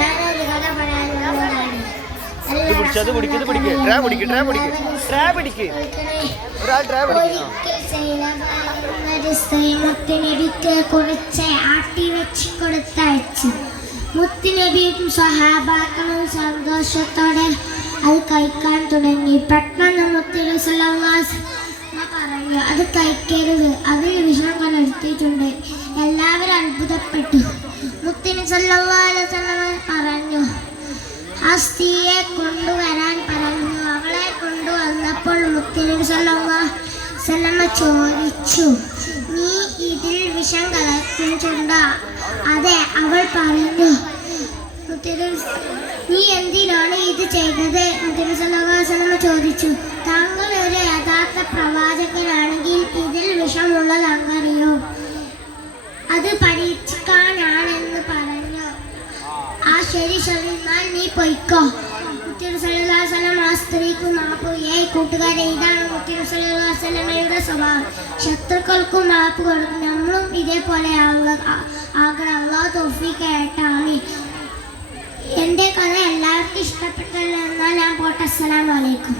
ഞാനൊരു കഥ പറയാൻ വന്നതാണ്. മുത്തുനബിക്ക് കുറച്ച് ആട്ടി വെച്ച് കൊടുത്തയച്ചു. മുത്തുനബിയും സ്വഹാബാക്കളും സന്തോഷത്തോടെ അത് കഴിക്കാൻ തുടങ്ങി. പെട്ടെന്ന് മുത്തുനബി സല്ലല്ലാഹു അലൈഹി വസല്ലം പറഞ്ഞു, അത് കഴിക്കരുത്, അതിൽ വിഷം കലർത്തിയിട്ടുണ്ട്. എല്ലാവരും അത്ഭുതപ്പെട്ടു. മുത്തുനബി സല്ലല്ലാഹു അലൈഹി വസല്ലം പറഞ്ഞു, ആ സ്ത്രീയെ കൊണ്ടുവരാൻ പറഞ്ഞു. അവളെ കൊണ്ടുവന്നപ്പോൾ മുത്തുനബി സല്ലല്ലാഹു അലൈഹി വസല്ലം ചോദിച്ചു, നീ ഇതിൽ വിഷം കലർത്തിയിട്ടുണ്ടോ? അതെ, അവൾ പറഞ്ഞു. നീ എന്തിനാണ് ഇത് ചെയ്തത്? മുത്തുനബി സല്ലല്ലാഹു അലൈഹി വസല്ലം ചോദിച്ചു. താങ്കൾ ഒരു യഥാർത്ഥ പ്രവാചകനാണെങ്കിൽ ഇതിൽ വിഷമുള്ളത് അങ്ങറിയോ? അത് പരീക്ഷിക്കാനാണെന്ന് പറഞ്ഞു. ആ ശരി ശരി, എന്നാൽ നീ പൊയ്ക്കോ. മുത്തുനബി സല്ലല്ലാഹു അലൈഹി വസല്ലം ആ സ്ത്രീക്ക് മാപ്പ്. കൂട്ടുകാരെ, ഇതാണ് മുത്തുനബി സല്ലല്ലാഹു അലൈഹി വസല്ലമയുടെ സ്വഭാവം. ശത്രുക്കൾക്കും മാപ്പ് കൊടുക്കും. നമ്മളും ഇതേപോലെ ആകണം. അല്ലാഹു തൗഫീഖ് ചെയ്യട്ടെ. ആമീൻ. എൻ്റെ കഥ എല്ലാവർക്കും ഇഷ്ടപ്പെട്ടല്ലോ. എന്നാൽ ഞാൻ പോട്ടെ. അസ്സലാമു അലൈക്കും.